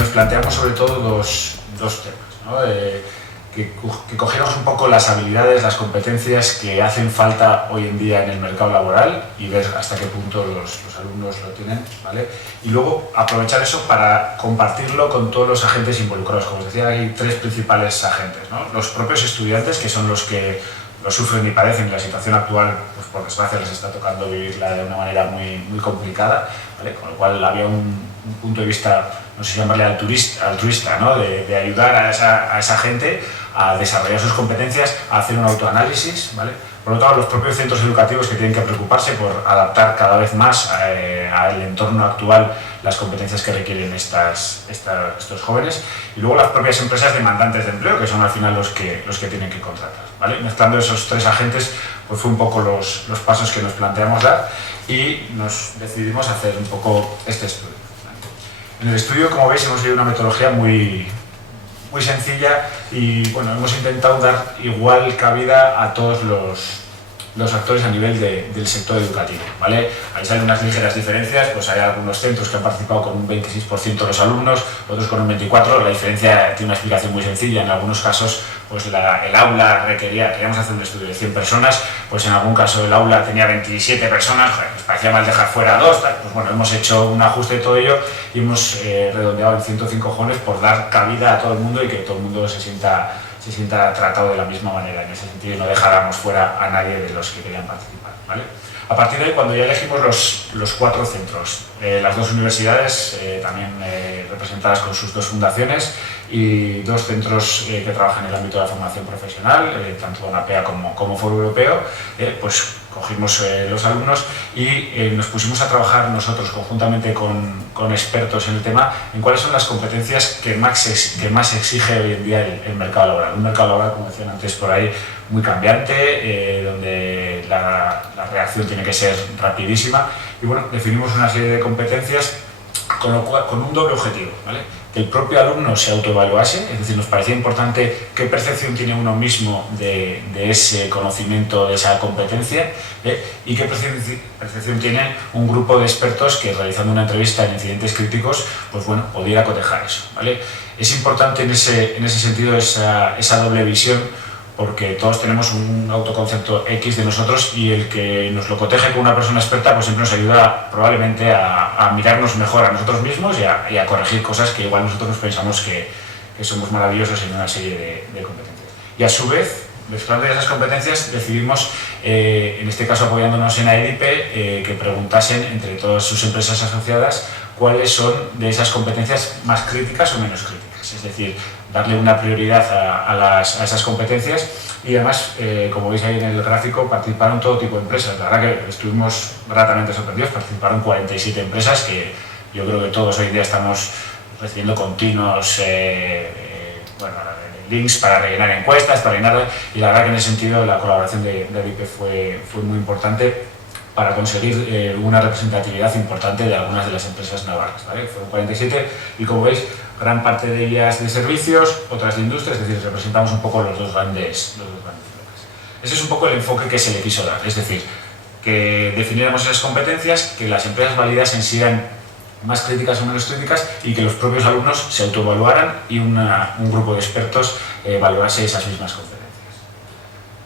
nos planteamos sobre todo dos temas, ¿no? Que cogiéramos un poco las habilidades, las competencias que hacen falta hoy en día en el mercado laboral y ver hasta qué punto los alumnos lo tienen, ¿vale? Y luego aprovechar eso para compartirlo con todos los agentes involucrados. Como os decía, hay tres principales agentes, ¿no? Los propios estudiantes, que son los que lo sufren y padecen, y la situación actual, pues por desgracia, les está tocando vivirla de una manera muy complicada, ¿vale? Con lo cual había un punto de vista, no sé si llamarle altruista, ¿no? De ayudar a esa gente a desarrollar sus competencias, a hacer un autoanálisis, ¿vale? Por otro lado, los propios centros educativos que tienen que preocuparse por adaptar cada vez más al entorno actual las competencias que requieren estos jóvenes, y luego las propias empresas demandantes de empleo, que son al final los que tienen que contratar, ¿vale? Mezclando esos tres agentes, pues fue un poco los pasos que nos planteamos dar y nos decidimos hacer un poco este estudio, ¿vale? En el estudio, como veis, hemos seguido una metodología muy sencilla y bueno, hemos intentado dar igual cabida a todos los actores a nivel del sector educativo, ¿vale? Ahí salen unas ligeras diferencias, pues hay algunos centros que han participado con un 26% de los alumnos, otros con un 24%, la diferencia tiene una explicación muy sencilla. En algunos casos pues el aula queríamos hacer un estudio de 100 personas, pues en algún caso el aula tenía 27 personas, nos parecía mal dejar fuera a 2, pues bueno, hemos hecho un ajuste de todo ello y hemos redondeado en 105 jóvenes por dar cabida a todo el mundo y que todo el mundo se sienta tratado de la misma manera, en ese sentido, y no dejáramos fuera a nadie de los que querían participar, ¿vale? A partir de ahí, cuando ya elegimos los 4 centros, las 2 universidades también representadas con sus 2 fundaciones y 2 centros que trabajan en el ámbito de la formación profesional, tanto ANAPEA como Foro Europeo, pues cogimos los alumnos y nos pusimos a trabajar nosotros conjuntamente con expertos en el tema en cuáles son las competencias que más exige hoy en día el mercado laboral. Un mercado laboral, como decían antes por ahí, muy cambiante, donde la reacción tiene que ser rapidísima, y bueno, definimos una serie de competencias con un doble objetivo, ¿vale? Que el propio alumno se autoevaluase, es decir, nos parecía importante qué percepción tiene uno mismo de ese conocimiento, de esa competencia, y qué percepción tiene un grupo de expertos que, realizando una entrevista en incidentes críticos, pues bueno, pudiera cotejar eso, ¿vale? Es importante en ese sentido esa doble visión, porque todos tenemos un autoconcepto X de nosotros y el que nos lo coteje con una persona experta pues siempre nos ayuda probablemente a mirarnos mejor a nosotros mismos y a corregir cosas que igual nosotros pensamos que somos maravillosos en una serie de competencias. Y a su vez, mezclando esas competencias, decidimos, en este caso apoyándonos en AEDIPE, que preguntasen entre todas sus empresas asociadas cuáles son de esas competencias más críticas o menos críticas. Es decir, darle una prioridad a esas competencias y además, como veis ahí en el gráfico, participaron todo tipo de empresas. La verdad que estuvimos gratamente sorprendidos, participaron 47 empresas que yo creo que todos hoy en día estamos recibiendo continuos links para rellenar encuestas, y la verdad que en ese sentido la colaboración de AEDIPE fue muy importante para conseguir una representatividad importante de algunas de las empresas navarras, ¿vale? Fueron 47 y, como veis, gran parte de ellas de servicios, otras de industria, es decir, representamos un poco los dos grandes bloques. Ese es un poco el enfoque que se le quiso dar, es decir, que definiéramos esas competencias, que las empresas validasen si eran más críticas o menos críticas y que los propios alumnos se autoevaluaran y un grupo de expertos valorase esas mismas competencias.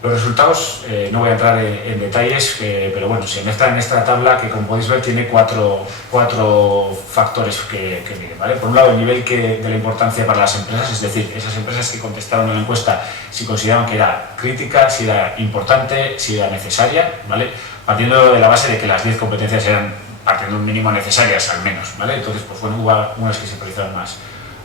Los resultados, no voy a entrar en detalles, pero bueno, se mezclan en esta tabla que, como podéis ver, tiene cuatro factores que miden, ¿vale? Por un lado, el nivel de la importancia para las empresas, es decir, esas empresas que contestaron en la encuesta si consideraban que era crítica, si era importante, si era necesaria, ¿vale? Partiendo de la base de que las 10 competencias eran, partiendo de un mínimo, necesarias al menos, ¿vale? Entonces, pues bueno, hubo unas que se priorizaron más.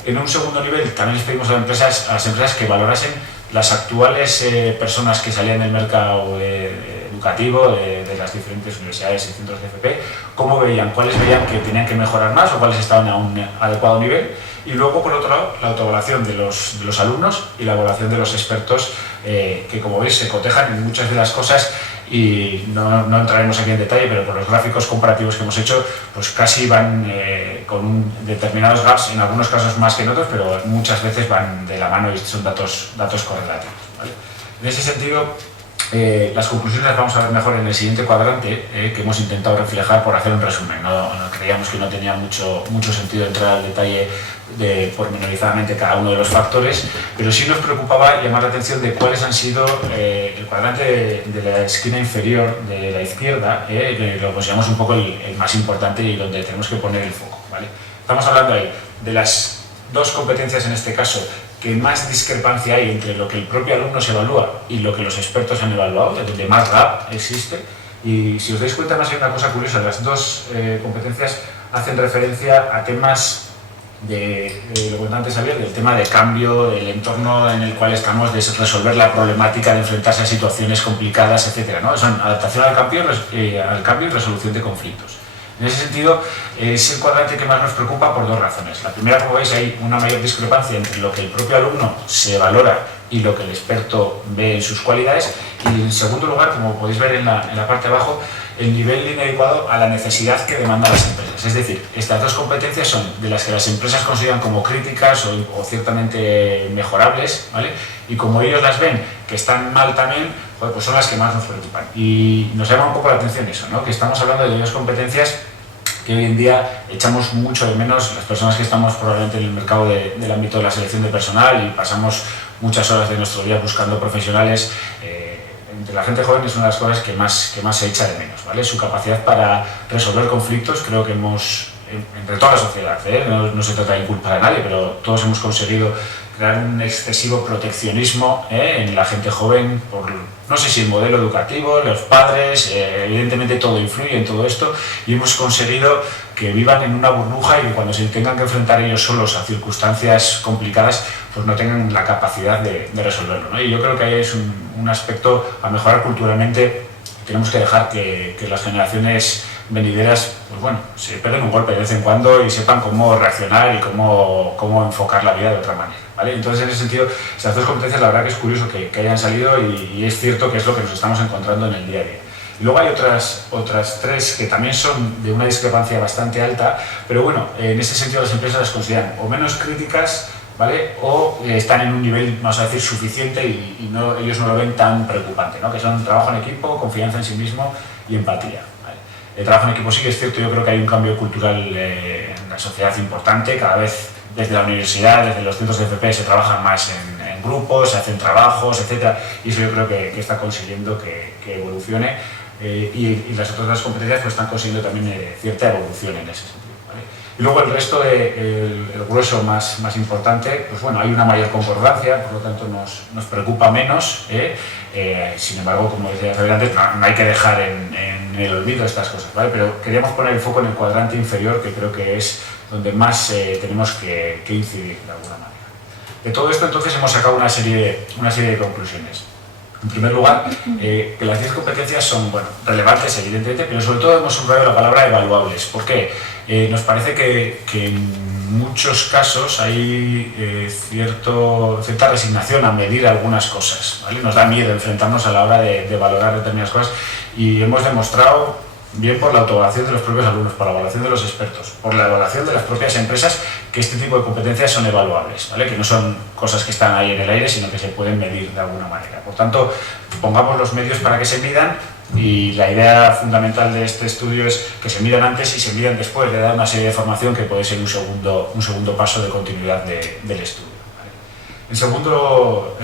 En un segundo nivel, también les pedimos a las empresas que valorasen las actuales personas que salían del mercado educativo de las diferentes universidades y centros de FP, cómo veían, cuáles veían que tenían que mejorar más o cuáles estaban a un adecuado nivel. Y luego, por otro lado, la autoevaluación de los alumnos y la evaluación de los expertos, que, como veis, se cotejan en muchas de las cosas. Y no entraremos aquí en detalle, pero por los gráficos comparativos que hemos hecho, pues casi van con determinados gaps, en algunos casos más que en otros, pero muchas veces van de la mano y son datos correlativos, ¿vale? En ese sentido, Las conclusiones las vamos a ver mejor en el siguiente cuadrante, que hemos intentado reflejar por hacer un resumen. No creíamos que no tenía mucho sentido entrar al detalle de pormenorizadamente cada uno de los factores, pero sí nos preocupaba llamar la atención de cuáles han sido el cuadrante de la esquina inferior de la izquierda, que lo consideramos un poco el más importante y donde tenemos que poner el foco, ¿vale? Estamos hablando ahí de las dos competencias en este caso que más discrepancia hay entre lo que el propio alumno se evalúa y lo que los expertos han evaluado, de donde más gap existe. Y si os dais cuenta, más hay una cosa curiosa, las dos competencias hacen referencia a temas de lo que antes había, del tema de cambio, del entorno en el cual estamos, de resolver la problemática, de enfrentarse a situaciones complicadas, etc., ¿no? Son adaptación al cambio y resolución de conflictos. En ese sentido, es el cuadrante que más nos preocupa por dos razones. La primera, como veis, hay una mayor discrepancia entre lo que el propio alumno se valora y lo que el experto ve en sus cualidades. Y en segundo lugar, como podéis ver en la parte de abajo, el nivel inadecuado a la necesidad que demandan las empresas. Es decir, estas dos competencias son de las que las empresas consideran como críticas o ciertamente mejorables, ¿vale? Y como ellos las ven que están mal también, pues son las que más nos preocupan. Y nos llama un poco la atención eso, ¿no? Que estamos hablando de dos competencias que hoy en día echamos mucho de menos las personas que estamos probablemente en el mercado del ámbito de la selección de personal y pasamos muchas horas de nuestro día buscando profesionales. Entre la gente joven es una de las cosas que más se echa de menos, ¿vale? Su capacidad para resolver conflictos, creo que entre toda la sociedad, no se trata de inculpar a nadie, pero todos hemos conseguido crear un excesivo proteccionismo en la gente joven, por no sé si el modelo educativo, los padres, evidentemente todo influye en todo esto, y hemos conseguido que vivan en una burbuja y que cuando se tengan que enfrentar ellos solos a circunstancias complicadas, pues no tengan la capacidad de resolverlo, ¿no? Y yo creo que ahí es un aspecto a mejorar culturalmente. Tenemos que dejar que las generaciones venideras, pues bueno, se peguen un golpe de vez en cuando y sepan cómo reaccionar y cómo enfocar la vida de otra manera, ¿vale? Entonces, en ese sentido, estas dos competencias, la verdad que es curioso que hayan salido y es cierto que es lo que nos estamos encontrando en el día a día. Y luego hay otras tres que también son de una discrepancia bastante alta, pero bueno, en ese sentido las empresas las consideran o menos críticas, ¿vale? O están en un nivel, vamos a decir, suficiente y ellos no lo ven tan preocupante, ¿no? Que son trabajo en equipo, confianza en sí mismo y empatía. El trabajo en equipo sí que es cierto, yo creo que hay un cambio cultural en la sociedad importante, cada vez desde la universidad, desde los centros de FP se trabaja más en grupos, se hacen trabajos, etc. Y eso yo creo que está consiguiendo que evolucione y las otras dos competencias pues están consiguiendo también cierta evolución en ese sentido, ¿vale? Y luego el resto, el grueso más importante, pues bueno, hay una mayor concordancia, por lo tanto nos preocupa menos, sin embargo, como decía antes, no hay que dejar en el olvido estas cosas, ¿vale? Pero queríamos poner el foco en el cuadrante inferior, que creo que es donde más tenemos que incidir de alguna manera. De todo esto, entonces, hemos sacado una serie de conclusiones. En primer lugar, que las 10 competencias son, bueno, relevantes, evidentemente, pero sobre todo hemos subrayado la palabra evaluables. ¿Por qué? Nos parece que en muchos casos hay cierta resignación a medir algunas cosas, ¿vale? Nos da miedo enfrentarnos a la hora de valorar determinadas cosas y hemos demostrado, bien por la autoevaluación de los propios alumnos, por la evaluación de los expertos, por la evaluación de las propias empresas, que este tipo de competencias son evaluables, ¿vale? Que no son cosas que están ahí en el aire, sino que se pueden medir de alguna manera. Por tanto, pongamos los medios para que se midan y la idea fundamental de este estudio es que se midan antes y se midan después, de dar una serie de formación que puede ser un segundo paso de continuidad del estudio, ¿vale? En segundo,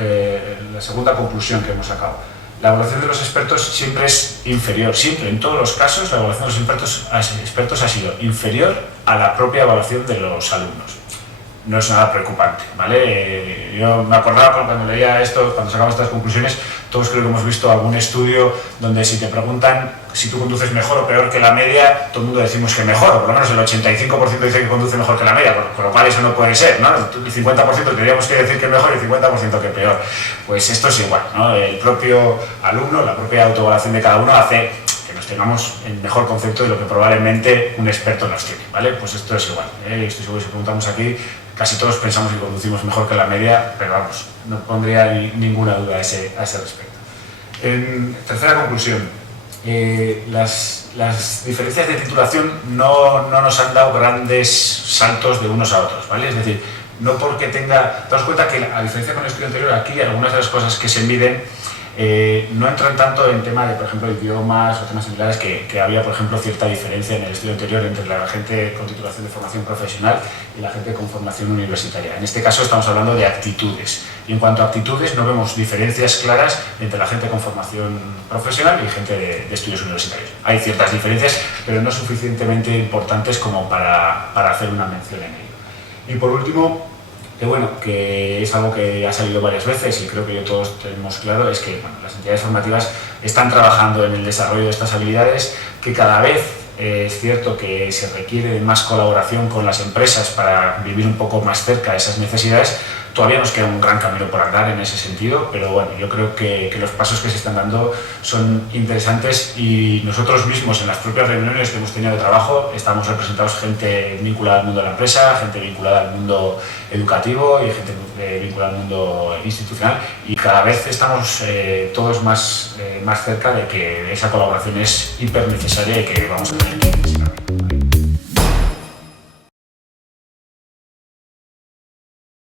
la segunda conclusión que hemos sacado. La evaluación de los expertos siempre es inferior, siempre, en todos los casos, la evaluación de los expertos ha sido inferior a la propia evaluación de los alumnos. No es nada preocupante, ¿vale? Yo me acordaba cuando leía esto, cuando sacamos estas conclusiones, todos creo que hemos visto algún estudio donde si te preguntan si tú conduces mejor o peor que la media, todo el mundo decimos que mejor, o por lo menos el 85% dice que conduce mejor que la media, con lo cual eso no puede ser, ¿no? El 50% tendríamos que decir que mejor y el 50% que peor. Pues esto es igual, ¿no? El propio alumno, la propia autoevaluación de cada uno hace que nos tengamos el mejor concepto de lo que probablemente un experto nos tiene, ¿vale? Pues esto es igual, ¿eh? Estoy seguro que si preguntamos aquí, casi todos pensamos que conducimos mejor que la media, pero vamos, no pondría ninguna duda a ese respecto. En tercera conclusión, las diferencias de titulación no nos han dado grandes saltos de unos a otros, ¿vale? Es decir, no porque daos cuenta que a diferencia con el estudio anterior, aquí algunas de las cosas que se miden No entran tanto en tema de, por ejemplo, idiomas o temas similares, que había, por ejemplo, cierta diferencia en el estudio anterior entre la gente con titulación de formación profesional y la gente con formación universitaria. En este caso estamos hablando de aptitudes. Y en cuanto a aptitudes no vemos diferencias claras entre la gente con formación profesional y gente de estudios universitarios. Hay ciertas diferencias, pero no suficientemente importantes como para hacer una mención en ello. Y por último, que es algo que ha salido varias veces y creo que todos tenemos claro, es que las entidades formativas están trabajando en el desarrollo de estas habilidades, que cada vez es cierto que se requiere más colaboración con las empresas para vivir un poco más cerca de esas necesidades. Todavía nos queda un gran camino por andar en ese sentido, pero bueno, yo creo que los pasos que se están dando son interesantes y nosotros mismos en las propias reuniones que hemos tenido de trabajo estamos representados gente vinculada al mundo de la empresa, gente vinculada al mundo educativo y gente vinculada al mundo institucional, y cada vez estamos todos más cerca de que esa colaboración es hiper necesaria y que vamos a tener que